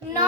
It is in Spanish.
No.